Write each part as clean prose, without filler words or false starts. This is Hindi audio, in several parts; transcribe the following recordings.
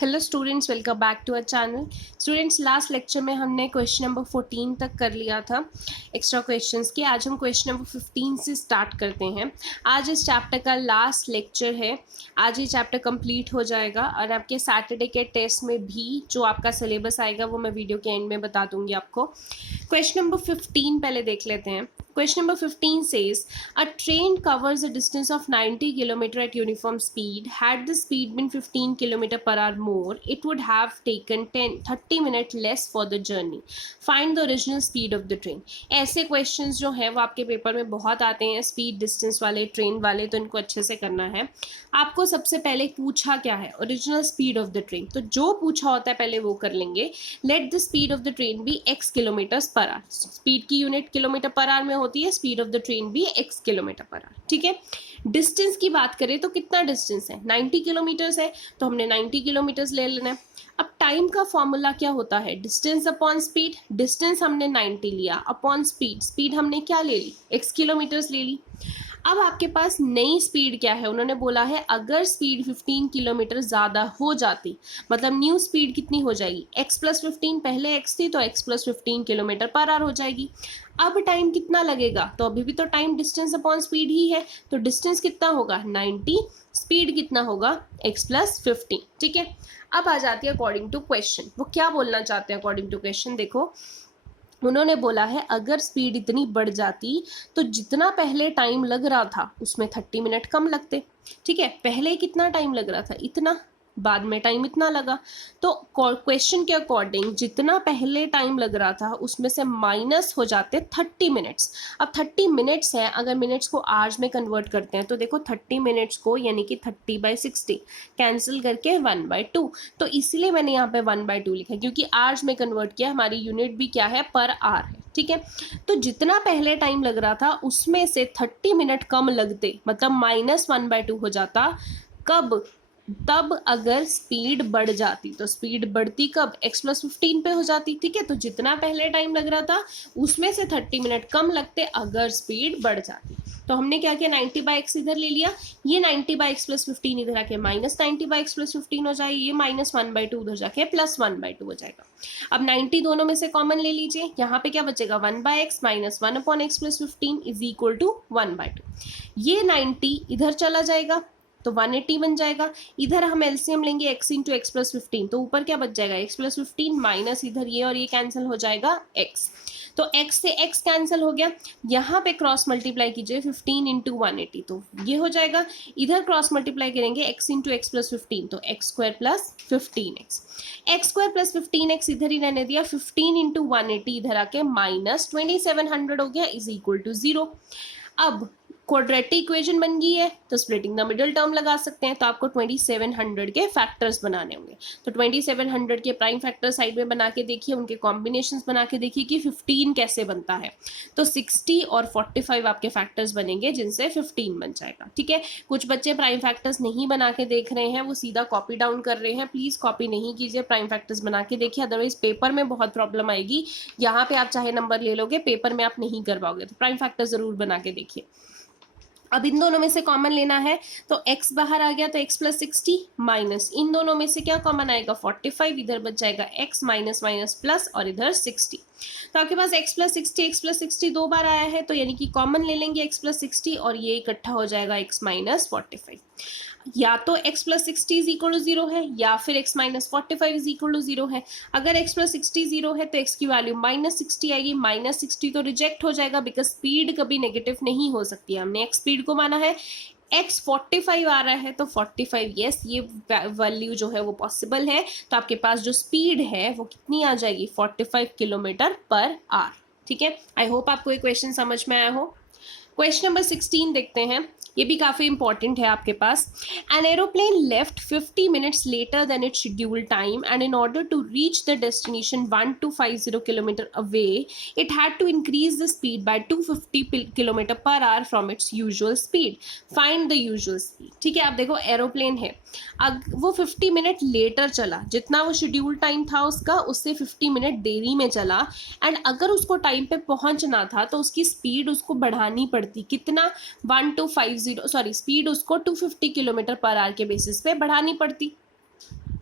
Hello students, welcome back to our channel. Students, last lecture में हमने क्वेश्चन नंबर 14 तक कर लिया था एक्स्ट्रा क्वेश्चंस की। आज हम क्वेश्चन नंबर 15 से स्टार्ट करते हैं। आज इस चैप्टर का लास्ट लेक्चर है। आज ये चैप्टर कंप्लीट हो जाएगा और आपके सैटरडे के टेस्ट में भी जो आपका सिलेबस आएगा वो मैं वीडियो के एंड में बता दूंगी आपको। क्वेश्चन नंबर 15 पहले देख लेते हैं। Question number 15 says, a train covers a distance of 90 km at uniform speed. Had the speed been 15 km per hour more, it would have taken 30 minutes less for the journey. Find the original speed of the train. ऐसे questions जो है वो आपके पेपर में बहुत आते हैं, स्पीड डिस्टेंस वाले, ट्रेन वाले, तो इनको अच्छे से करना है। आपको सबसे पहले पूछा क्या है, original speed of the train. तो जो पूछा होता है पहले वो कर लेंगे। Let the speed of the train be x kilometre per hour. Speed की यूनिट किलोमीटर पर आवर में होती है, स्पीड ऑफ द ट्रेन भी x किलोमीटर पर आवर। ठीक है। डिस्टेंस की बात करें तो कितना डिस्टेंस है, 90 किलोमीटर्स है, तो हमने 90 किलोमीटर्स ले लेना है। अब टाइम का फॉर्मूला क्या होता है, डिस्टेंस अपॉन स्पीड। डिस्टेंस हमने 90 लिया अपॉन स्पीड, स्पीड हमने क्या ले ली, x किलोमीटर्स ले ली। अब आपके पास नई स्पीड क्या है, उन्होंने बोला है अगर स्पीड 15 किलोमीटर ज़्यादा हो जाती, मतलब न्यू स्पीड कितनी हो जाएगी, x प्लस 15, पहले x थी तो x plus 15 kilometre per our हो जाएगी। अब टाइम कितना लगेगा, तो अभी भी तो टाइम डिस्टेंस अपॉन स्पीड ही है, तो डिस्टेंस कितना होगा 90, स्पीड कितना होगा x प्लस 15। ठीक है। अब आ जाती है अकॉर्डिंग टू क्वेश्चन, वो क्या बोलना चाहते हैं अकॉर्डिंग टू क्वेश्चन। देखो, उन्होंने बोला है अगर स्पीड इतनी बढ़ जाती तो जितना पहले टाइम लग रहा था उसमें 30 मिनट कम लगते। ठीक है, पहले कितना टाइम लग रहा था, इतना, बाद में टाइम इतना लगा, तो क्वेश्चन के अकॉर्डिंग जितना पहले टाइम लग रहा था उसमें से माइनस हो जाते 30 मिनट्स। अब 30 मिनट्स है, अगर मिनट्स को आवर्स में कन्वर्ट करते हैं तो देखो 30 मिनट्स को यानी कि 30/60 कैंसिल करके 1/2, तो इसीलिए मैंने यहाँ पे 1/2 लिखा है क्योंकि आवर्स में कन्वर्ट किया, हमारी यूनिट भी क्या है, पर आवर है। ठीक है, तो जितना पहले टाइम लग रहा था उसमें से 30 मिनट कम लगते, मतलब -1/2 हो जाता। कब, तब अगर स्पीड बढ़ जाती, तो स्पीड बढ़ती कब, x प्लस 15 पे हो जाती। ठीक है, तो जितना पहले टाइम लग रहा था उसमें से 30 मिनट कम लगते अगर स्पीड बढ़ जाती। तो हमने क्या किया, 90/x इधर ले लिया, ये 90/x प्लस 15 इधर आके -90/x प्लस 15 हो जाएगी, ये -1/2 उधर जाके +1/2 हो जाएगा। अब 90 दोनों में से कॉमन ले लीजिए, यहाँ पे क्या बचेगा, 1/x minus 1/x plus 15 is equal to 1/2। ये 90 इधर चला जाएगा तो 180 बन जाएगा। इधर हम एलसीएम लेंगे x इंटू एक्स प्लस 15, तो ऊपर क्या बच जाएगा, x प्लस 15 माइनस इधर ये और ये कैंसिल हो जाएगा x, तो x से x कैंसिल हो गया। यहाँ पे क्रॉस मल्टीप्लाई कीजिए 15 इंटू 180, तो ये हो जाएगा। इधर क्रॉस मल्टीप्लाई करेंगे x इंटू एक्स प्लस 15, तो x square plus 15x, x square plus 15x इधर ही रहने दिया, 15 इंटू 180 इधर आके -2700 हो गया इज इक्वल टू 0। अब क्वाड्रेटिक इक्वेशन बन गई है तो स्प्लिटिंग द मिडिल टर्म लगा सकते हैं, तो आपको 2700 के फैक्टर्स बनाने होंगे। तो 2700 के प्राइम फैक्टर साइड में बना के देखिए, उनके कॉम्बिनेशंस बना के देखिए कि 15 कैसे बनता है। तो 60 और 45 आपके फैक्टर्स बनेंगे जिनसे 15 बन जाएगा। ठीक है, कुछ बच्चे प्राइम फैक्टर्स नहीं बना के देख रहे हैं, वो सीधा कॉपी डाउन कर रहे हैं। प्लीज़ कॉपी नहीं कीजिए, प्राइम फैक्टर्स बना के देखिए, अदरवाइज पेपर में बहुत प्रॉब्लम आएगी। यहाँ पे आप चाहे नंबर ले लोगे, पेपर में आप नहीं कर पाओगे, तो प्राइम फैक्टर जरूर बना के देखिए। अब इन दोनों में से कॉमन लेना है, तो x बाहर आ गया तो x प्लस 60 माइनस इन दोनों में से क्या कॉमन आएगा, 45, इधर बच जाएगा x माइनस माइनस प्लस और इधर 60। तो आपके पास x प्लस 60 दो बार आया है, तो यानी कि कॉमन ले लेंगे x प्लस 60 और ये इकट्ठा हो जाएगा x माइनस 45। या तो x plus 60 is equal to 0 है या फिर x minus 45 is equal to 0 है। अगर x प्लस 60 0 है तो x की वैल्यू -60 आएगी, -60 तो रिजेक्ट हो जाएगा बिकॉज स्पीड कभी नेगेटिव नहीं हो सकती है, हमने x स्पीड को माना है। x 45 आ रहा है तो 45 यस, ये वैल्यू जो है वो पॉसिबल है, तो आपके पास जो स्पीड है वो कितनी आ जाएगी, 45 किलोमीटर पर आवर। ठीक है, आई होप आपको ये क्वेश्चन समझ में आया हो। क्वेश्चन नंबर 16 देखते हैं, ये भी काफ़ी इंपॉर्टेंट है आपके पास। An aeroplane left 50 minutes later then it scheduled time and in order to reach the destination 1250 kilometre away it had to increase the speed by 250 kilometre per hour from its usual speed. Find the usual speed. ठीक है, आप देखो एरोप्लेन है, वो 50 मिनट लेटर चला, जितना वो शेड्यूल टाइम था उसका उससे 50 मिनट देरी में चला, एंड अगर उसको टाइम पे पहुंचना था तो उसकी स्पीड उसको बढ़ानी पड़ती, कितना, 1250 सॉरी, स्पीड उसको 250 किलोमीटर पर आवर के बेसिस पे बढ़ानी पड़ती।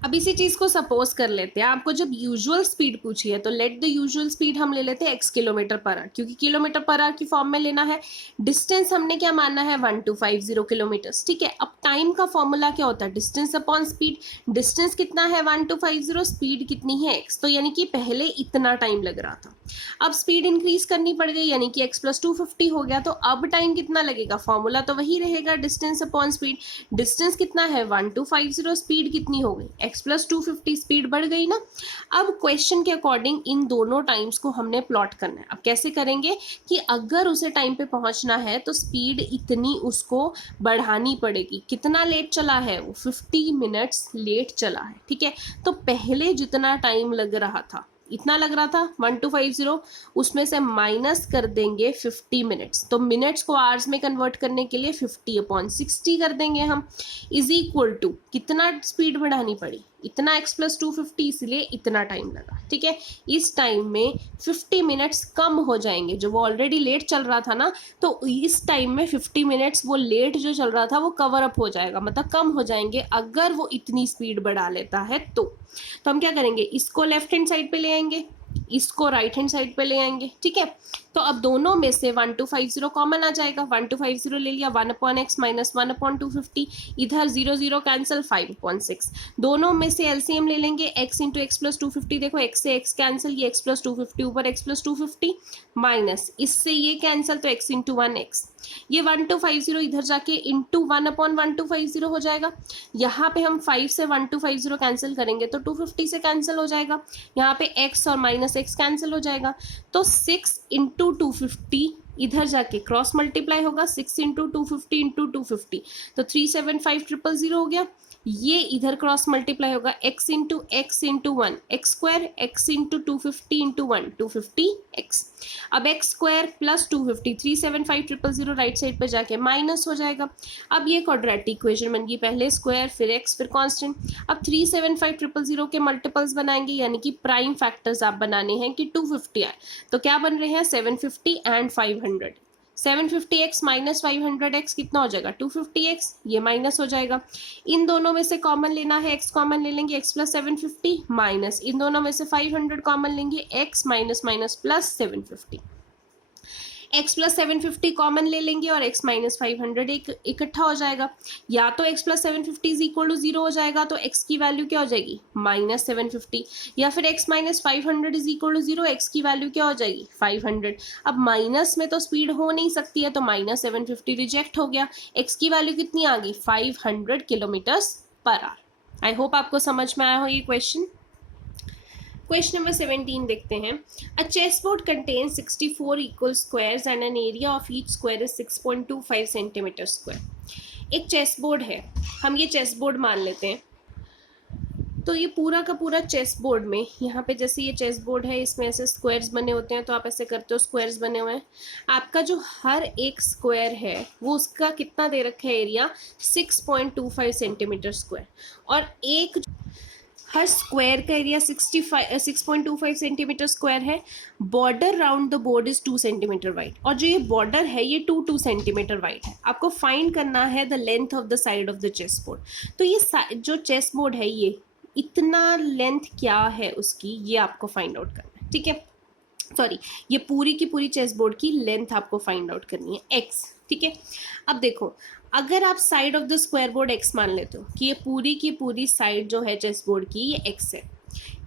अब इसी चीज को सपोज कर लेते हैं, आपको जब यूजुअल स्पीड पूछी है तो लेट द यूजुअल स्पीड हम ले लेते हैं x किलोमीटर पर आवर, क्योंकि किलोमीटर पर आवर की फॉर्म में लेना है। डिस्टेंस हमने क्या मानना है 1250 किलोमीटर्स, ठीक है। अब टाइम का फॉर्मूला क्या होता है, डिस्टेंस अपॉन स्पीड। डिस्टेंस कितना है 1250, स्पीड कितनी है x, तो यानी कि पहले इतना टाइम लग रहा था, अब स्पीड इंक्रीज करनी पड़ गई यानी कि x प्लस 250 हो गया, तो अब टाइम कितना लगेगा, फॉर्मूला तो वही रहेगा, डिस्टेंस अपॉन स्पीड। डिस्टेंस कितना है 1250, स्पीड कितनी हो गई x प्लस 250, स्पीड बढ़ गई ना। अब क्वेश्चन के अकॉर्डिंग इन दोनों टाइम्स को हमने प्लॉट करना है। अब कैसे करेंगे कि अगर उसे टाइम पे पहुंचना है तो स्पीड इतनी उसको बढ़ानी पड़ेगी। कितना लेट चला है वो, 50 मिनट्स लेट चला है, ठीक है। तो पहले जितना टाइम लग रहा था, इतना लग रहा था 1250, उसमें से माइनस कर देंगे 50 मिनट्स, तो मिनट्स को आवर्स में कन्वर्ट करने के लिए 50/60 कर देंगे हम, इज इक्वल टू कितना स्पीड बढ़ानी पड़ी, इतना x प्लस 250, इसलिए इतना टाइम लगा, ठीक है। इस टाइम में 50 मिनट्स कम हो जाएंगे, जो वो ऑलरेडी लेट चल रहा था ना, तो इस टाइम में 50 मिनट्स वो लेट जो चल रहा था वो कवर अप हो जाएगा, मतलब कम हो जाएंगे अगर वो इतनी स्पीड बढ़ा लेता है तो हम क्या करेंगे, इसको लेफ्ट हैंड साइड पे ले आएंगे, इसको राइट हैंड साइड पे ले आएंगे, ठीक है। तो अब दोनों में से 1250 कॉमन आ जाएगा, 1250 ले लिया, 1/x माइनस 1/250, इधर 0 0 कैंसिल, 5/6। दोनों में से एलसीएम ले लेंगे, x इंटू एक्स प्लस 250, देखो x से x कैंसिल, ये x प्लस 250 ऊपर x प्लस 250 माइनस इससे ये कैंसिल, तो x इंटू 1x, ये 1250 इधर जाके इंटू 1/1250 हो जाएगा। यहाँ पे हम 5 से 1250 कैंसिल करेंगे तो 250 से कैंसिल हो जाएगा, यहाँ पे x और माइनस x कैंसिल हो जाएगा, तो 6 इंटू 250 इधर जाके क्रॉस मल्टीप्लाई होगा, 6 इंटू 250 इंटू 250, तो 375,000 हो गया। ये इधर क्रॉस मल्टीप्लाई होगा, x into x into 1 x square, x into 250 into 1 250x। अब x square plus 250, 375,000 right side पर जाके माइनस हो जाएगा। अब ये क्वाड्रेटिक इक्वेशन बन गई, पहले स्क्वायर फिर x फिर कांस्टेंट। अब 375,000 के मल्टीपल्स बनाएंगे, यानी कि प्राइम फैक्टर्स आप बनाने हैं कि 250 आए, तो क्या बन रहे हैं 750 एंड 500। 750x माइनस 500x कितना हो जाएगा 250x, ये माइनस हो जाएगा। इन दोनों में से कॉमन लेना है, x कॉमन ले लेंगे, x प्लस 750 माइनस इन दोनों में से 500 कॉमन लेंगे, x minus minus plus 750, x plus 750 common ले लेंगे और x माइनस 500 इकट्ठा हो जाएगा। या तो x plus 750 is equal to 0 हो जाएगा, तो x की वैल्यू क्या हो जाएगी -750, या फिर x minus 500 is equal to 0, x की वैल्यू क्या हो जाएगी 500। अब माइनस में तो स्पीड हो नहीं सकती है, तो -750 रिजेक्ट हो गया, x की वैल्यू कितनी आ गई 500 kilometres per hour. I hope आपको समझ में आया हो ये क्वेश्चन। क्वेश्चन नंबर 17 देखते हैं। A chess board contains 64 equal squares and an area of each square is 6.25 centimetre square. एक चेस बोर्ड है, हम ये चेस बोर्ड मान लेते हैं, तो ये पूरा का पूरा चेस बोर्ड में, यहाँ पे जैसे ये चेस बोर्ड है, इसमें ऐसे स्क्वायर्स बने होते हैं, तो आप ऐसे करते हो स्क्वायर्स बने हुए हैं। आपका जो हर एक स्क्वायर है वो उसका कितना दे रखा है एरिया 6.25 सेंटीमीटर स्क्वायर, और एक हर स्क्वायर का एरिया 6.25 सेंटीमीटर स्क्वायर है। Border round the board is 2 centimetre wide, और जो ये बॉर्डर है ये 2 सेंटीमीटर वाइड है। आपको फाइंड करना है the length of the side of the chess board. तो ये जो चेस बोर्ड है ये इतना लेंथ क्या है उसकी, ये आपको फाइंड आउट करना है, ठीक है। सॉरी, ये पूरी की पूरी चेस बोर्ड की लेंथ आपको फाइंड आउट करनी है x, ठीक है। अब देखो, अगर आप side of the square board x मान लेते हो कि ये पूरी की पूरी साइड जो है चेस बोर्ड की ये x है,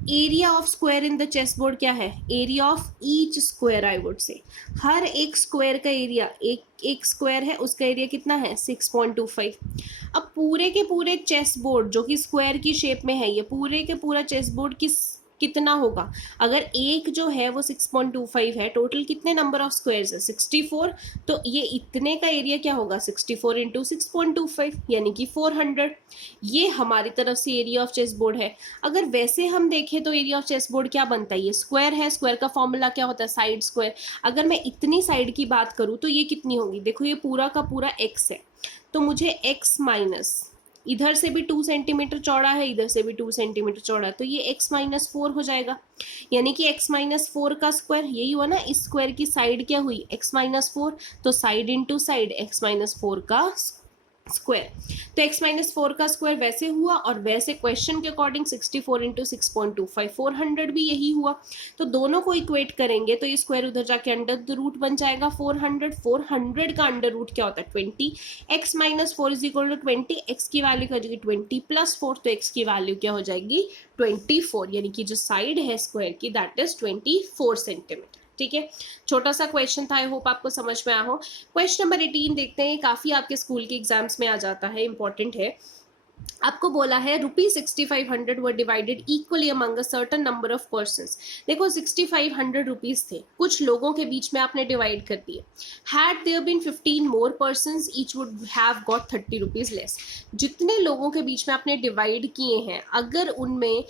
area of square in the chess board क्या है, area of each square, I would say हर एक स्क्वायर का एरिया, एक स्क्वायर है उसका एरिया कितना है 6.25। अब पूरे के पूरे चेस बोर्ड जो कि स्क्वायर की शेप में है, ये पूरे के पूरा चेस बोर्ड कितना होगा, अगर एक जो है वो 6.25 है, टोटल कितने नंबर ऑफ स्क्वायर्स है 64, तो ये इतने का एरिया क्या होगा 64 इंटू 6.25 यानी कि 400। ये हमारी तरफ से एरिया ऑफ चेस बोर्ड है। अगर वैसे हम देखें तो एरिया ऑफ चेस बोर्ड क्या बनता है, ये स्क्वायर है, स्क्वायर का फॉर्मूला क्या होता है साइड स्क्वायर। अगर मैं इतनी साइड की बात करूँ तो ये कितनी होगी, देखो ये पूरा का पूरा x है, तो मुझे x माइनस इधर से भी 2 सेंटीमीटर चौड़ा है, इधर से भी 2 सेंटीमीटर चौड़ा है, तो ये x माइनस 4 हो जाएगा, यानी कि x माइनस 4 का स्क्वायर, यही हुआ ना, इस स्क्वायर की साइड क्या हुई x माइनस 4, तो side into side x minus 4 का स्क्वायर, तो x माइनस 4 का स्क्वायर वैसे हुआ, और वैसे क्वेश्चन के अकॉर्डिंग 64 इंटू 6.25 400 भी यही हुआ। तो दोनों को इक्वेट करेंगे तो ये स्क्वायर उधर जाके अंडर द रूट बन जाएगा 400 का अंडर रूट क्या होता है 20, x minus 4 is equal to 20, x की वैल्यू क्या हो जाएगी 20 प्लस 4, तो x की वैल्यू क्या हो जाएगी 24, यानी कि जो साइड है स्क्वायर की दैट इज 24 सेंटीमीटर। ठीक है, छोटा सा क्वेश्चन था, आई होप आपको समझ में आया हो। क्वेश्चन नंबर 18 देखते हैं, काफी आपके स्कूल के एग्जाम्स में आ जाता है, इंपॉर्टेंट है। आपको बोला है ₹6500 were divided equally among a certain number of persons. देखो 6500 रुपीज थे, कुछ लोगों के बीच में आपने डिवाइड कर दिए। Had there been 15 more persons each would have got 30 rupees less. जितने लोगों के बीच में आपने डिवाइड किए हैं, अगर उनमें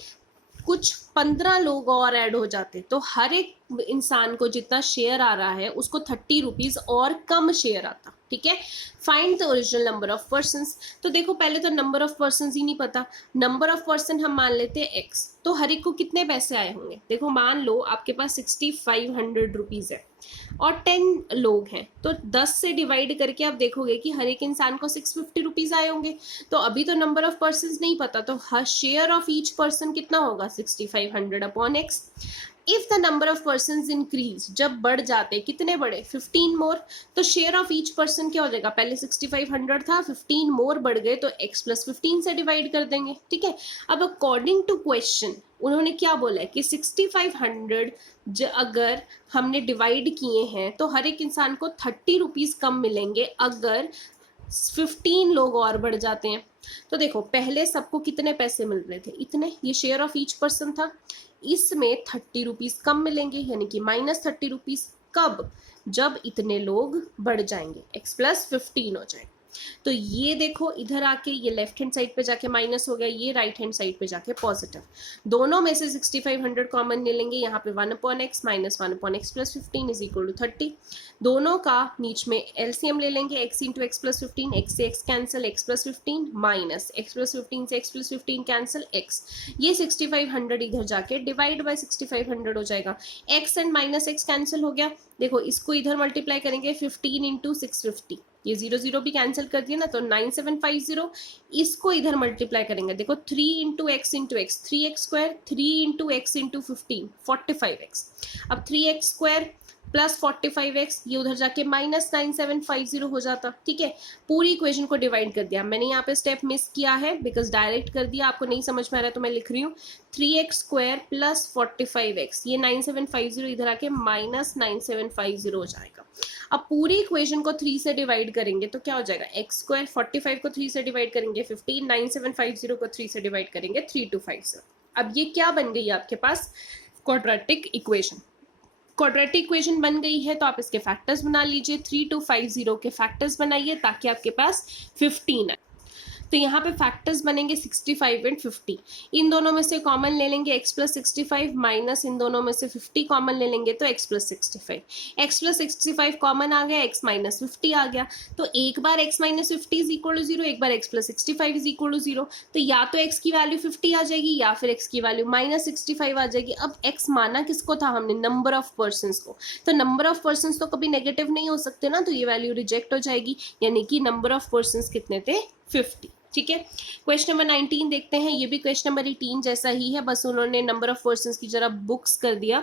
कुछ 15 लोग और ऐड हो जाते तो हर एक इंसान को जितना शेयर आ रहा है उसको 30 रुपीज और कम शेयर आता। ठीक है, find the original number of persons. तो देखो पहले तो नंबर ऑफ पर्सन्स ही नहीं पता, नंबर ऑफ पर्सन हम मान लेते हैं एक्स, तो हर एक को कितने पैसे आए होंगे। देखो मान लो आपके पास 6500 रुपीज है और 10 लोग हैं, तो 10 से डिवाइड करके आप देखोगे कि हर एक इंसान को 650 रुपीज आए होंगे। तो अभी तो नंबर ऑफ पर्सन्स नहीं पता, तो हर शेयर ऑफ ईच पर्सन कितना होगा 6500 upon x. If the number of person increase, जब बढ़ जाते कितने बढ़े 15 मोर, तो शेयर ऑफ ईच पर्सन क्या हो जाएगा, पहले 6500 था 15 मोर बढ़ गए तो x प्लस 15 से डिवाइड कर देंगे। ठीक है, अब अकॉर्डिंग टू क्वेश्चन उन्होंने क्या बोला है कि 6500 अगर हमने डिवाइड किए हैं तो हर एक इंसान को 30 रुपीज कम मिलेंगे अगर 15 लोग और बढ़ जाते हैं। तो देखो पहले सबको कितने पैसे मिल रहे थे, इतने, ये शेयर ऑफ ईच पर्सन था, इसमें 30 रुपीज कम मिलेंगे यानी कि माइनस 30 रुपीज। कब, जब इतने लोग बढ़ जाएंगे, x प्लस 15 हो जाएगा। तो ये देखो इधर आके ये लेफ्ट हैंड साइड पे जाके माइनस हो गया, ये राइट हैंड साइड पे जाके पॉजिटिव। दोनों में से 6500 कॉमन ले लेंगे, यहाँ पे 1 upon x minus 1 upon x plus 15 is equal to 30। दोनों का नीच में एलसीएम ले लेंगे, x into x plus 15, x से x cancel, x plus 15 minus x plus 15 से एक्स प्लस 15 कैंसिल x। ये 6500 इधर जाके डिवाइड बाय 6500 हो जाएगा, x and minus x cancel हो गया। देखो इसको इधर मल्टीप्लाई करेंगे 15 इंटू 650, ये 0 भी कैंसिल कर दिया ना, तो 9750। इसको इधर मल्टीप्लाई करेंगे, देखो 3 into x 3x square, 3 into x into 15 45x। अब 3x स्क्वायर प्लस 45x, ये उधर जाके माइनस 9750 हो जाता। ठीक है, पूरी इक्वेशन को डिवाइड कर दिया। मैंने यहाँ पे स्टेप मिस किया है बिकॉज डायरेक्ट कर दिया, आपको नहीं समझ में आ रहा है तो मैं लिख रही हूँ 3x स्क्वायर प्लस 45x, ये 9750 इधर आके माइनस 9750 हो जाएगा। अब पूरी इक्वेशन को 3 से डिवाइड करेंगे तो क्या हो जाएगा, एक्स स्क्वायर 45 को 3 से डिवाइड करेंगे 15, 9750 को 3 से डिवाइड करेंगे 3250। अब ये क्या बन गई आपके पास, क्वाड्रेटिक इक्वेशन। क्वाड्रेटिक इक्वेशन बन गई है तो आप इसके फैक्टर्स बना लीजिए, 3250 के फैक्टर्स बनाइए ताकि आपके पास 15 आए। तो यहाँ पे फैक्टर्स बनेंगे 65 एंड 50, इन दोनों में से कॉमन ले लेंगे x प्लस 65 माइनस इन दोनों में से 50 कॉमन ले लेंगे तो x plus 65, x plus 65 common आ गया, x माइनस 50 आ गया। तो एक बार x minus 50 is equal to 0, एक बार x plus 65 is equal to 0। तो या तो x की वैल्यू 50 आ जाएगी या फिर x की वैल्यू माइनस 65 आ जाएगी। अब x माना किसको था हमने, नंबर ऑफ पर्सन्स को, तो नंबर ऑफ पर्सन्स तो कभी नेगेटिव नहीं हो सकते ना, तो ये वैल्यू रिजेक्ट हो जाएगी, यानी कि नंबर ऑफ पर्सन्स कितने थे 50। ठीक है, क्वेश्चन नंबर 19 देखते हैं, ये भी क्वेश्चन नंबर 18 जैसा ही है, बस उन्होंने नंबर ऑफ पर्सन्स की जरा बुक्स कर दिया।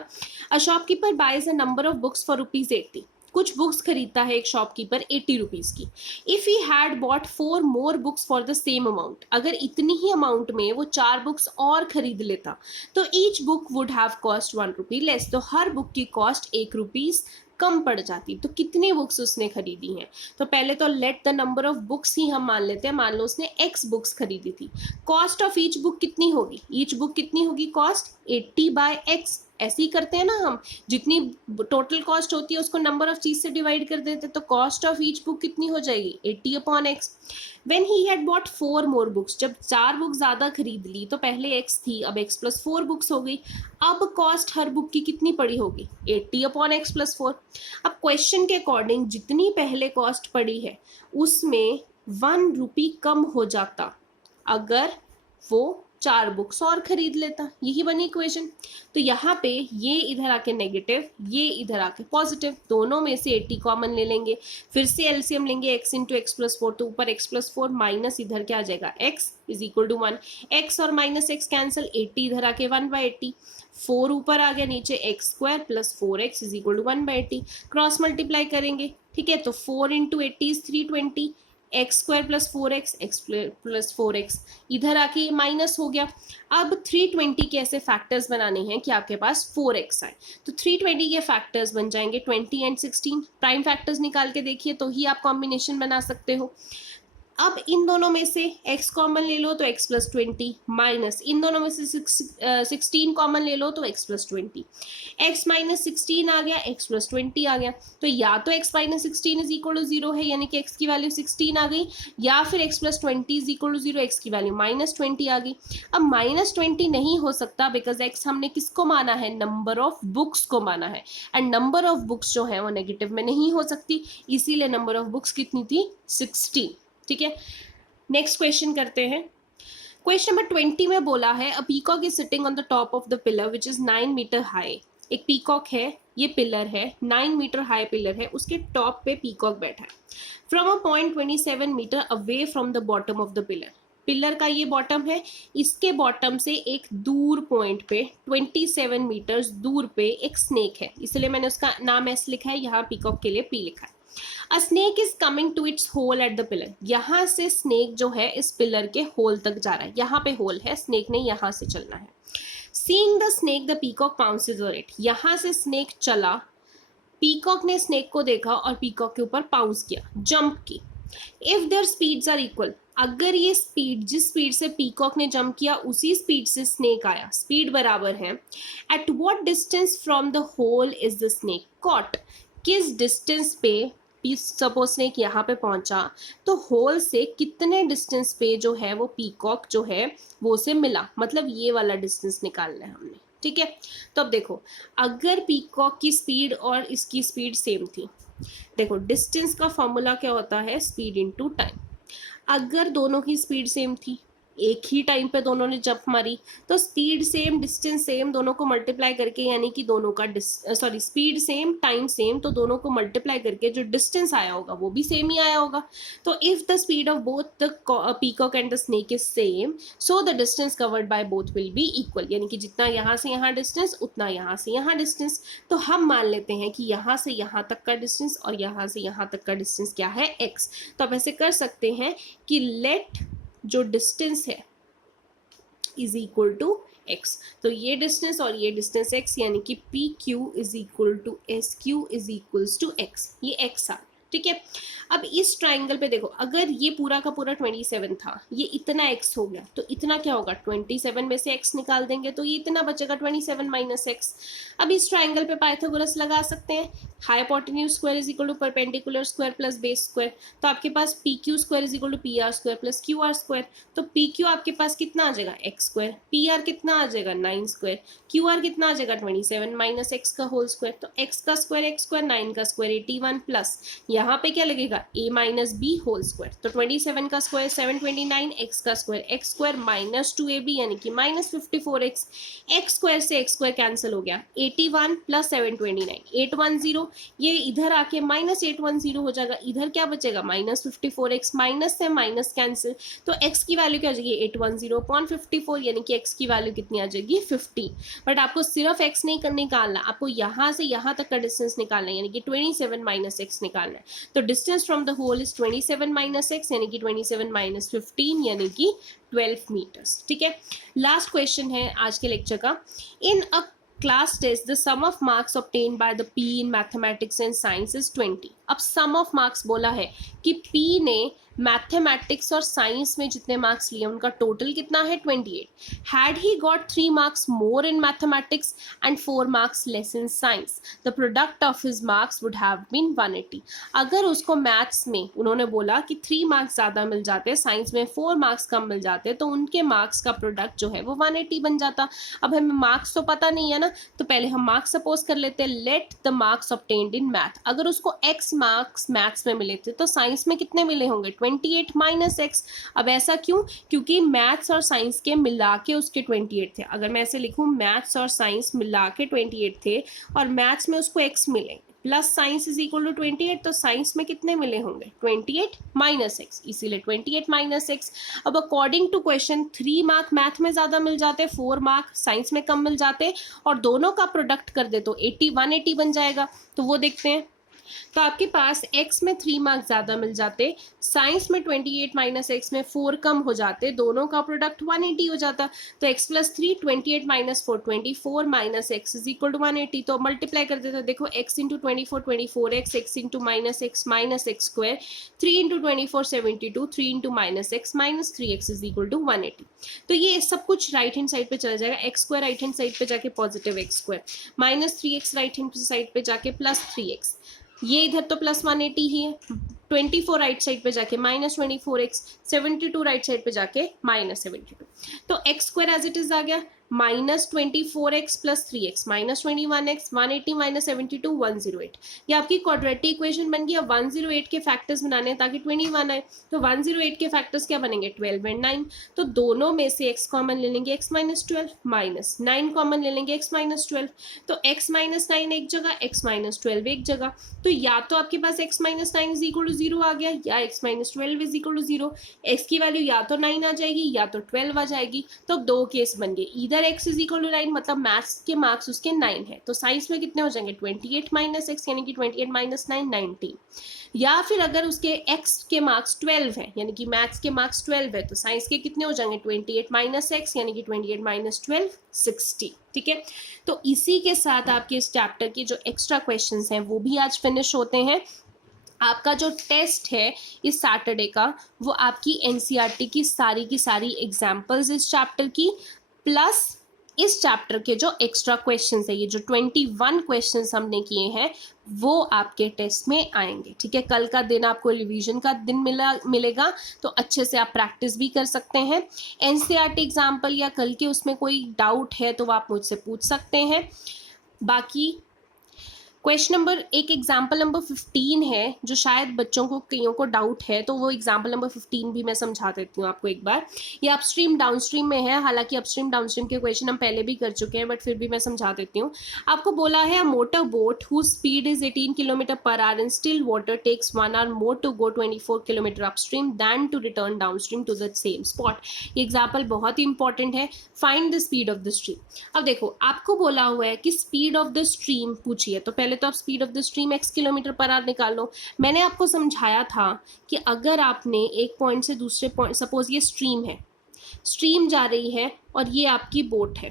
A shopkeeper buys a number of books for ₹80, कुछ बुक्स खरीदता है एक शॉपकीपर 80 रुपीज की। If he had bought 4 more books for the same amount, अगर इतनी ही अमाउंट में वो 4 बुक्स और खरीद लेता तो each book would have cost 1 rupee less, तो हर बुक की कॉस्ट 1 रुपीज कम पड़ जाती। तो कितनी बुक्स उसने खरीदी हैं, तो पहले तो let the number of books ही हम मान लेते हैं, मान लो उसने x बुक्स खरीदी थी, कॉस्ट ऑफ ईच बुक कितनी होगी, ईच बुक कितनी होगी, कॉस्ट 80 बाय x। ऐसे ही करते हैं ना हम, जितनी टोटल कॉस्ट होती है उसको नंबर ऑफ चीज से डिवाइड कर देते हैं, तो कॉस्ट ऑफ ईच बुक कितनी हो जाएगी 80 upon x। When he had bought 4 more books, जब 4 बुक ज्यादा खरीद ली तो पहले x थी अब x प्लस 4 बुक्स हो गई, अब कॉस्ट हर बुक की कितनी पड़ी होगी 80 अपॉन x प्लस 4। अब क्वेश्चन के अकॉर्डिंग जितनी पहले कॉस्ट पड़ी है उसमें 1 रुपी कम हो जाता अगर वो 4 बुक्स और खरीद लेता। यही बनी इक्वेशन। तो यहाँ पे ये इधर आके नेगेटिव, ये इधर आके पॉजिटिव, दोनों में से 80 कॉमन ले लेंगे। फिर से एलसीएम लेंगे x into x plus four, तो ऊपर x प्लस फोर माइनस इधर क्या आ जाएगा x is equal to 1। x और माइनस x कैंसिल, 80 इधर आके 1/80, 4 ऊपर आ गया, नीचे x square plus 4x is equal to 1/80। Cross multiply करेंगे, ठीक है, तो 4 into 80 is 320, x square plus 4x, x plus 4x, इधर आके ये माइनस हो गया। अब 320 के ऐसे फैक्टर्स बनाने हैं कि आपके पास 4x आए, तो 320 के फैक्टर्स बन जाएंगे 20 एंड 16। प्राइम फैक्टर्स निकाल के देखिए तो ही आप कॉम्बिनेशन बना सकते हो। अब इन दोनों में से x कॉमन ले लो तो x प्लस 20, माइनस इन दोनों में से 16 कॉमन ले लो तो x प्लस 20, x माइनस 16 आ गया, x प्लस 20 आ गया। तो या तो x minus 16 is equal to 0 है, यानी कि x की वैल्यू 16 आ गई, या फिर x plus 20 is equal to 0, x की वैल्यू माइनस 20 आ गई। अब माइनस 20 नहीं हो सकता बिकॉज x हमने किसको माना है, नंबर ऑफ बुक्स को माना है, एंड नंबर ऑफ बुक्स जो है वो नेगेटिव में नहीं हो सकती, इसीलिए नंबर ऑफ बुक्स कितनी थी, 16। ठीक है, नेक्स्ट क्वेश्चन करते हैं। क्वेश्चन नंबर 20 में बोला है a peacock is sitting on the top of the pillar which is 9 metres high. एक पीकॉक है, ये पिलर है, 9 मीटर हाई पिलर है, उसके टॉप पे पीकॉक बैठा है। From a point 27 metres away from the bottom of the pillar. Pillar का ये बॉटम है, इसके बॉटम से एक दूर पॉइंट पे 27 मीटर्स दूर पे एक स्नेक है, इसलिए मैंने उसका नाम एस लिखा है, यहाँ पीकॉक के लिए पी लिखा है। A snake is coming to its hole at the pillar. यहाँ से स्नेक जो है इस पिलर के होल तक जा रहा है, यहाँ पे होल है, स्नेक ने यहाँ से चलना है। Seeing the snake the peacock pounces on it. यहाँ से स्नेक चला, पीकॉक ने स्नेक को देखा और पीकॉक के ऊपर पाउंस किया, जंप की। If their speeds are equal, अगर ये स्पीड, जिस स्पीड से पीकॉक ने जंप किया उसी स्पीड से स्नेक आया, स्पीड बराबर है, at what distance from the hole is the snake caught. किस डिस्टेंस पे, सपोज स्नेक यहाँ पे पहुंचा तो होल से कितने डिस्टेंस पे जो है वो पीकॉक जो है वो से मिला, मतलब ये वाला डिस्टेंस निकालना है हमने। ठीक है, तो अब देखो अगर पीकॉक की स्पीड और इसकी स्पीड सेम थी, देखो डिस्टेंस का फॉर्मूला क्या होता है, स्पीड इनटू टाइम। अगर दोनों की स्पीड सेम थी, एक ही टाइम पे दोनों ने जंप मारी, तो स्पीड सेम डिस्टेंस सेम दोनों को मल्टीप्लाई करके, यानी कि दोनों का स्पीड सेम टाइम सेम, तो दोनों को मल्टीप्लाई करके जो डिस्टेंस आया होगा वो भी सेम ही आया होगा। तो if the speed of both the peacock and the snake is same, so the distance covered by both will be equal, यानी कि जितना यहाँ से यहाँ डिस्टेंस उतना यहाँ से यहाँ डिस्टेंस। तो हम मान लेते हैं कि यहाँ से यहाँ तक का डिस्टेंस और यहाँ से यहाँ तक का डिस्टेंस क्या है, x। तो आप ऐसे कर सकते हैं कि लेट जो डिस्टेंस है इज इक्वल टू x, तो ये डिस्टेंस और ये डिस्टेंस x, यानी कि P Q is equal to S Q is equals to x, ये x आ। ठीक है, अब इस ट्राइंगल पे देखो, अगर ये पूरा का पूरा 27 था, ये इतना x हो गया, तो इतना क्या होगा, 27 में से x निकाल देंगे तो ये इतना बचेगा 27 माइनस x। अब इस ट्राइंगल पे पाइथागोरस लगा सकते हैं, hypotenuse square is equal to perpendicular square plus base square, तो आपके पास P Q square is equal to P R square plus Q R square. तो पी क्यू आपके पास कितना आ जाएगा, एक्स स्क्वायर, पी आर कितना आ जाएगा 9 स्क्वायर, क्यू आर कितना आ जाएगा 27 माइनस एक्स का होल स्क्वायर, तो एक्स का स्क्वायर एक्स स्क्वायर, 9 का स्क्वायर 81 प्लस यहाँ पे क्या लगेगा a minus B whole square, तो 27 का स्क्वायर 729, एक्स का square x square minus 2ab यानी कि माइनस 54x, एक्स स्क्वायर से एक्स स्क्वायर कैंसिल हो गया, 81 प्लस 729 810, ये इधर आके माइनस 810 हो जाएगा, इधर क्या बचेगा माइनस 54x, माइनस से माइनस कैंसिल, तो x की वैल्यू क्या हो जाएगी 810/54, यानी कि x की वैल्यू कितनी आ जाएगी 50। बट आपको सिर्फ x नहीं निकालना, आपको यहाँ से यहाँ तक का डिस्टेंस निकालना है, यानी कि 27 माइनस एक्स निकालना है। तो distance from the hole is 27 minus x, यानी कि 27 माइनस 15, यानी कि 12 मीटर्स। ठीक है, लास्ट क्वेश्चन है आज के लेक्चर का। इन अ class test the sum of marks obtained by the P in mathematics and science is 20। अब sum of marks बोला है कि P ने मैथमेटिक्स और साइंस में जितने मार्क्स लिए उनका टोटल कितना है 28। Had he got 3 marks more in mathematics and 4 marks less in science, the product of his marks would have been 180। अगर उसको मैथ्स में उन्होंने बोला कि 3 मार्क्स ज़्यादा मिल जाते, साइंस में 4 मार्क्स कम मिल जाते, तो उनके मार्क्स का प्रोडक्ट जो है वो 180 बन जाता। अब हमें मार्क्स तो पता नहीं है ना, तो पहले हम मार्क्स सपोज कर लेते हैं, let the marks obtained in math. अगर उसको x मार्क्स मैथ्स में मिले थे, तो साइंस में कितने मिले होंगे? 28 माइनस एक्स। अब ऐसा क्यों? क्योंकि मैथ्स और साइंस के मिला के उसके 28 थे। अगर मैं ऐसे लिखूँ, मैथ्स और साइंस मिला के 28 थे और मैथ्स में उसको एक्स मिले, plus science is equal to 28, तो साइंस में कितने मिले होंगे? 28 माइनस एक्स, इसीलिए 28 माइनस एक्स। अब according to question 3 mark math में ज़्यादा मिल जाते, 4 मार्क साइंस में कम मिल जाते, और दोनों का प्रोडक्ट कर दे तो 80 180 बन जाएगा। तो वो देखते हैं। तो आपके पास x में 3 मार्क्स ज़्यादा मिल जाते, साइंस में 28 माइनस एक्स में 4 कम हो जाते, दोनों का प्रोडक्ट 180 हो जाता। तो x plus 3 28 minus 4 24 minus x is equal to 180। तो मल्टीप्लाई कर देते, देखो x into 24 24x, x into minus x square, 3 into 24 72, 3 into minus x 3x is equal to 180। तो ये सब कुछ राइट हैंड साइड पे चला जाएगा, x square right hand side पे जाके positive x square, minus 3x right hand side पे जाके प्लस 3x, ये इधर तो प्लस 180 ही है, 24 राइट साइड पे जाके माइनस 24x, 72 राइट साइड पे जाके माइनस 72। तो x square as it is आ गया, minus 24x plus 3x minus 21x, 180 minus 72 108। ये आपकी क्वाड्रेटिक इक्वेशन बन गई। अब 108 के फैक्टर्स बनाने हैं ताकि 21 आए, तो 108 के फैक्टर्स क्या बनेंगे? 12 एंड 9। तो दोनों में से x कॉमन ले लेंगे, x माइनस 12, माइनस 9 कॉमन ले लेंगे, x माइनस 12। तो x माइनस 9 एक जगह, x माइनस 12 एक जगह। तो या तो आपके पास x minus 9 is equal to 0 आ गया, या x minus 12 is equal to 0। x की वैल्यू या तो 9 आ जाएगी या तो 12 आ जाएगी। तो अब दो केस बन गए, इधर x इज इक्वल टू 9 मतलब मैथ्स के मार्क्स उसके 9 है, तो साइंस में कितने हो जाएंगे? 28 माइनस एक्स यानी कि 28 माइनस 9 19। या फिर अगर उसके x के मार्क्स 12 है यानी कि मैथ्स के मार्क्स 12 है, तो साइंस के कितने हो जाएंगे? 28 माइनस एक्स यानी कि 28 माइनस 12 60। ठीक है, तो इसी के साथ आपके इस चैप्टर के जो एक्स्ट्रा क्वेश्चंस हैं वो भी आज फिनिश होते हैं। आपका जो टेस्ट है इस सैटरडे का, वो आपकी एनसीईआरटी की सारी एग्जाम्पल्स इस चैप्टर की, प्लस इस चैप्टर के जो एक्स्ट्रा क्वेश्चंस है, ये जो 21 क्वेश्चंस हमने किए हैं वो आपके टेस्ट में आएंगे। ठीक है, कल का दिन आपको रिवीजन का दिन मिलेगा, तो अच्छे से आप प्रैक्टिस भी कर सकते हैं। एनसीईआरटी एग्जाम्पल या कल के उसमें कोई डाउट है तो आप मुझसे पूछ सकते हैं। बाकी क्वेश्चन नंबर एक एग्जाम्पल नंबर 15 है जो शायद बच्चों को कईयों को डाउट है, तो वो एग्जाम्पल नंबर 15 भी मैं समझा देती हूँ आपको एक बार। ये अपस्ट्रीम डाउनस्ट्रीम में है, हालांकि अपस्ट्रीम डाउनस्ट्रीम के क्वेश्चन हम पहले भी कर चुके हैं, बट फिर भी मैं समझा देती हूँ। आपको बोला है, a motor boat whose speed is 18 kilometre per hour in still water takes 1 hour more to go 24 kilometre upstream than to return downstream to the same spot. ये एग्जाम्पल बहुत ही इंपॉर्टेंट है। Find the speed of the stream. अब देखो, आपको बोला हुआ है कि स्पीड ऑफ द स्ट्रीम पूछिए, तो पहले तो आप speed of the stream x kilometre per our निकाल लो। मैंने आपको समझाया था कि अगर आपने एक पॉइंट से दूसरे पॉइंट, सपोज ये स्ट्रीम है, स्ट्रीम जा रही है और ये आपकी बोट है,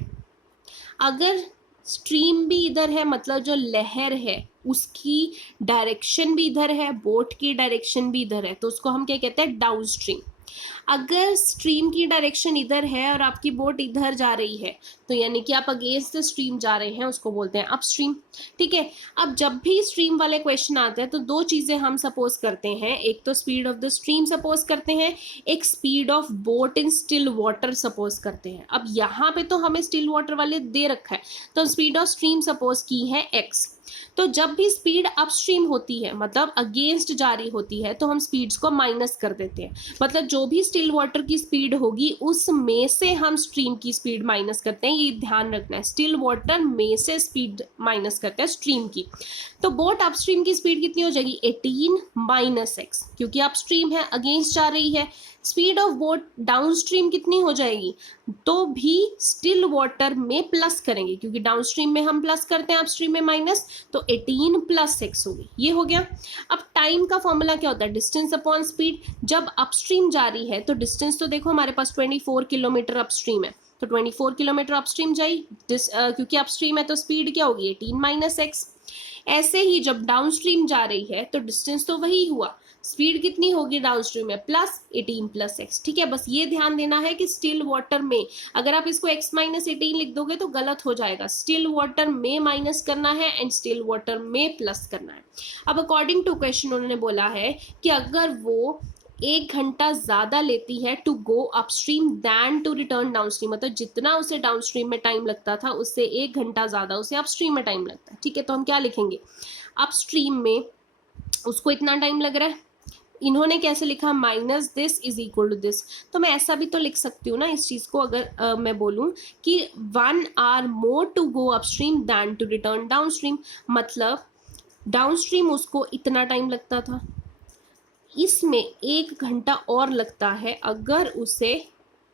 अगर स्ट्रीम भी इधर है मतलब जो लहर है उसकी डायरेक्शन भी इधर है, बोट की डायरेक्शन भी इधर है, तो उसको हम क्या कहते हैं? Down stream. अगर स्ट्रीम की डायरेक्शन इधर है और आपकी बोट इधर जा रही है, तो यानी कि आप अगेंस्ट द स्ट्रीम जा रहे हैं, उसको बोलते हैं अपस्ट्रीम। ठीक है, अब जब भी स्ट्रीम वाले क्वेश्चन आते हैं तो दो चीज़ें हम सपोज करते हैं, एक तो speed of the stream suppose करते हैं, एक speed of boat in still water suppose करते हैं। अब यहाँ पे तो हमें स्टिल वाटर वाले दे रखा है, तो स्पीड ऑफ स्ट्रीम सपोज की है x। तो जब भी स्पीड अपस्ट्रीम होती है मतलब अगेंस्ट जा रही होती है, तो हम स्पीड्स को माइनस कर देते हैं, मतलब जो भी स्टिल वाटर की स्पीड होगी उसमें से हम स्ट्रीम की स्पीड माइनस करते हैं। ये ध्यान रखना है, स्टिल वाटर में से स्पीड माइनस करते हैं स्ट्रीम की। तो बोट अपस्ट्रीम की स्पीड कितनी हो जाएगी? 18 माइनस एक्स, क्योंकि अपस्ट्रीम है, अगेंस्ट जा रही है। स्पीड ऑफ बोट डाउनस्ट्रीम कितनी हो जाएगी? तो भी स्टिल वाटर में प्लस करेंगे, क्योंकि डाउनस्ट्रीम में हम प्लस करते हैं, अपस्ट्रीम में माइनस, तो 18 प्लस एक्स होगी। ये हो गया। अब टाइम का फॉर्मूला क्या होता है? Distance upon speed. जब अपस्ट्रीम जा रही है तो डिस्टेंस तो देखो हमारे पास 24 किलोमीटर अपस्ट्रीम है, तो 24 किलोमीटर अपस्ट्रीम जाई, क्योंकि अपस्ट्रीम है तो स्पीड क्या होगी? 18 माइनस एक्स। ऐसे ही जब डाउनस्ट्रीम जा रही है तो डिस्टेंस तो वही हुआ, स्पीड कितनी होगी डाउनस्ट्रीम में? Plus 18 plus x. ठीक है, बस ये ध्यान देना है कि स्टिल वाटर में, अगर आप इसको x माइनस 18 लिख दोगे तो गलत हो जाएगा, स्टिल वाटर में माइनस करना है एंड स्टिल वाटर में प्लस करना है। अब अकॉर्डिंग टू क्वेश्चन उन्होंने बोला है कि अगर वो 1 घंटा ज़्यादा लेती है to go upstream than to return downstream, मतलब जितना उसे डाउनस्ट्रीम में टाइम लगता था उससे 1 घंटा ज़्यादा उसे अपस्ट्रीम में टाइम लगता है। ठीक है, तो हम क्या लिखेंगे? अपस्ट्रीम में उसको इतना टाइम लग रहा है। इन्होंने कैसे लिखा, minus this is equal to this, तो मैं ऐसा भी तो लिख सकती हूँ ना इस चीज को, अगर मैं बोलूँ कि 1 hour more to go upstream than to return downstream, मतलब डाउनस्ट्रीम उसको इतना टाइम लगता था, इसमें 1 घंटा और लगता है अगर उसे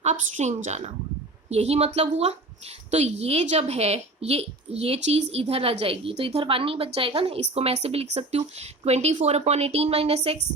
अपस्ट्रीम जाना हो, यही मतलब हुआ। तो ये जब है ये चीज इधर आ जाएगी तो इधर 1 ही बच जाएगा ना, इसको मैं ऐसे भी लिख सकती हूँ 24/18 माइनस एक्स,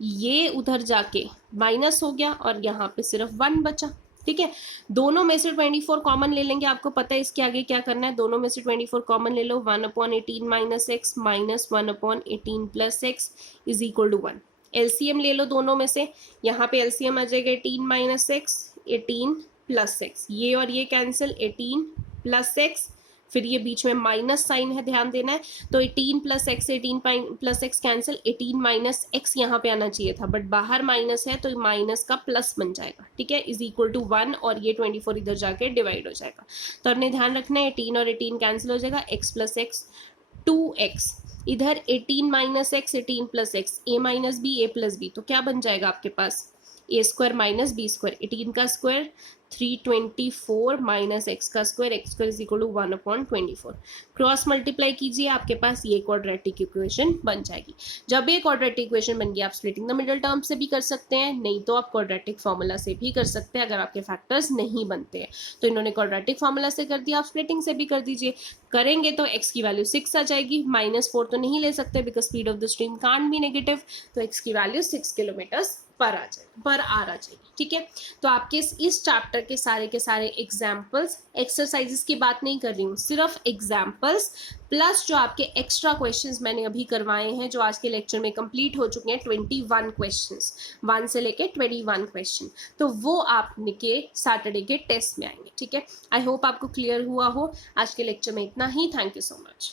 ये उधर जाके माइनस हो गया और यहाँ पे सिर्फ 1 बचा। ठीक है, दोनों में से 24 कॉमन ले लेंगे, आपको पता है इसके आगे क्या करना है, दोनों में से 24 कॉमन ले लो, 1/18 minus x minus 1/18 plus x is equal to 1। LCM ले लो दोनों में से, यहाँ पे एलसीएम आ जाएगा 18 माइनस एक्स 18 प्लस एक्स, ये और ये कैंसिल, 18 प्लस एक्स, फिर ये बीच में माइनस साइन है, ध्यान देना है, तो 18 plus x 18 plus x cancel, 18 minus x यहाँ पे आना चाहिए था बट बाहर माइनस है तो माइनस का प्लस बन जाएगा। ठीक है, इज इक्वल टू 1 और ये 24 इधर जाके डिवाइड हो जाएगा। तो हमने ध्यान रखना है 18 और 18 कैंसिल हो जाएगा, एक्स प्लस एक्स 2x, इधर 18 minus x 18 plus x, A minus B A plus B, तो क्या बन जाएगा आपके पास A square minus B square, 18 का स्क्वायर 324 माइनस एक्स का square, x square is equal to 1/24। Cross multiply कीजिए, आपके पास ये क्वाड्रेटिक इक्वेशन बन जाएगी। जब ये क्वाड्रेटिक इक्वेशन बन गई आप स्प्लिटिंग द मिडल टर्म से भी कर सकते हैं, नहीं तो आप क्वाड्रेटिक फॉर्मूला से भी कर सकते हैं अगर आपके फैक्टर्स नहीं बनते हैं। तो इन्होंने क्वाड्रेटिक फॉर्मूला से कर दिया, आप स्प्लिटिंग से भी कर दीजिए। करेंगे तो x की वैल्यू 6 आ जाएगी, -4 तो नहीं ले सकते because speed of the stream can't be negative, तो x की वैल्यू 6 किलोमीटर पर आ जाएगी। ठीक है, तो आपके इस चैप्टर के सारे एग्जाम्पल्स, एक्सरसाइजेस की बात नहीं कर रही हूँ, सिर्फ एग्जाम्पल्स प्लस जो आपके एक्स्ट्रा क्वेश्चंस मैंने अभी करवाए हैं जो आज के लेक्चर में कंप्लीट हो चुके हैं, 21 क्वेश्चंस, 1 से लेके 21 क्वेश्चन, तो वो आपके सैटरडे के टेस्ट में आएंगे। ठीक है, आई होप आपको क्लियर हुआ हो। आज के लेक्चर में इतना ही, थैंक यू सो मच।